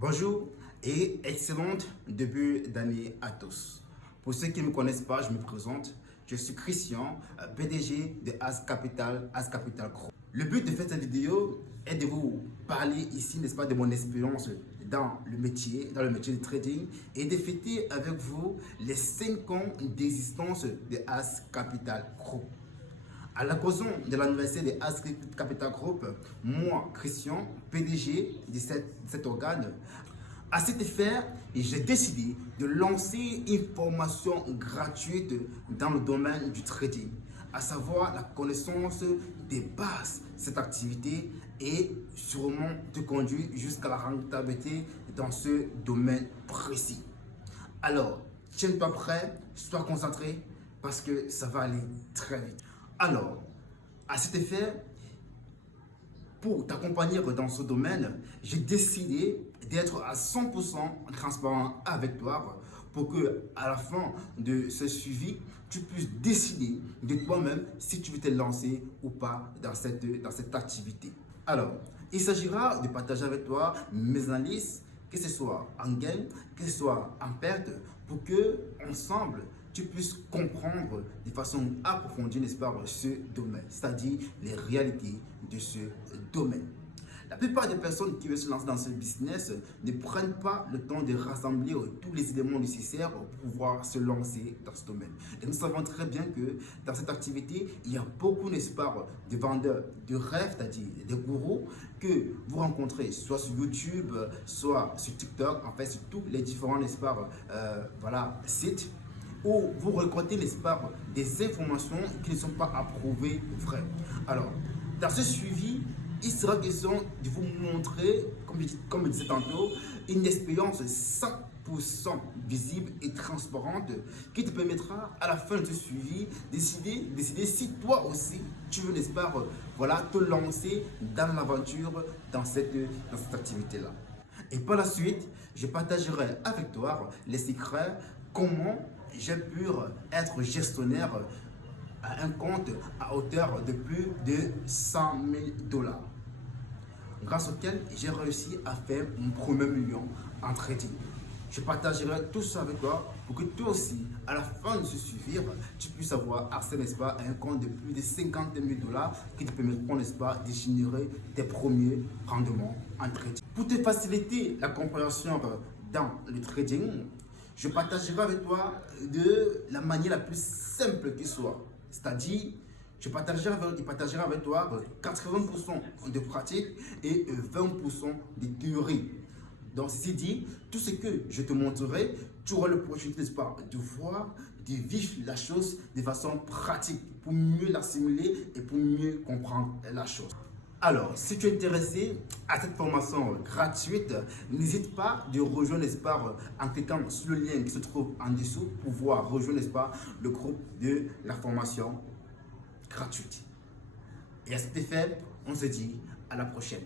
Bonjour et excellent début d'année à tous. Pour ceux qui ne me connaissent pas, je me présente. Je suis Christian, PDG de As Capital Group. Le but de cette vidéo est de vous parler ici, n'est-ce pas, de mon expérience dans le métier du trading et de fêter avec vous les 5 ans d'existence de As Capital Group. À l'occasion de l'anniversaire de As Capital Group, moi, Christian, PDG de cet organe, à cet effet, j'ai décidé de lancer une formation gratuite dans le domaine du trading, à savoir la connaissance des bases de cette activité et sûrement te conduire jusqu'à la rentabilité dans ce domaine précis. Alors, tiens-toi prêt, sois concentré parce que ça va aller très vite. Alors, à cet effet, pour t'accompagner dans ce domaine, j'ai décidé d'être à 100% transparent avec toi pour que à la fin de ce suivi, tu puisses décider de toi-même si tu veux te lancer ou pas dans cette activité. Alors, il s'agira de partager avec toi mes analyses, que ce soit en gain, que ce soit en perte, pour que ensemble tu puisses comprendre de façon approfondie, n'est-ce pas, ce domaine, c'est-à-dire les réalités de ce domaine. La plupart des personnes qui veulent se lancer dans ce business ne prennent pas le temps de rassembler tous les éléments nécessaires pour pouvoir se lancer dans ce domaine. Et nous savons très bien que dans cette activité, il y a beaucoup, n'est-ce pas, de vendeurs de rêves, c'est-à-dire des gourous que vous rencontrez soit sur YouTube, soit sur TikTok, en fait, sur tous les différents, n'est-ce pas, sites où vous récoltez, n'est-ce pas, des informations qui ne sont pas approuvées vraies. Alors, dans ce suivi, il sera question de vous montrer, comme je disais tantôt, une expérience 100% visible et transparente qui te permettra à la fin de ce suivi décider si toi aussi tu veux, n'est-ce pas, te lancer dans l'aventure dans cette activité-là. Et par la suite, je partagerai avec toi les secrets, comment j'ai pu être gestionnaire à un compte à hauteur de plus de 100 000 $, grâce auquel j'ai réussi à faire mon premier million en trading. Je partagerai tout ça avec toi pour que toi aussi, à la fin de ce suivi, tu puisses avoir accès, n'est-ce pas, à un compte de plus de 50 000 $ qui te permettront, n'est-ce pas, de générer tes premiers rendements en trading. Pour te faciliter la compréhension dans le trading, je partagerai avec toi de la manière la plus simple qui soit. C'est-à-dire, je partagerai avec toi 80% de pratique et 20% de théorie. Donc, ceci dit, tout ce que je te montrerai, tu auras l'opportunité, n'est-ce pas, de voir, de vivre la chose de façon pratique pour mieux l'assimiler et pour mieux comprendre la chose. Alors, si tu es intéressé à cette formation gratuite, n'hésite pas de rejoindre, n'est-ce pas, en cliquant sur le lien qui se trouve en dessous pour pouvoir rejoindre, n'est-ce pas, le groupe de la formation gratuite. Et à cet effet, on se dit à la prochaine.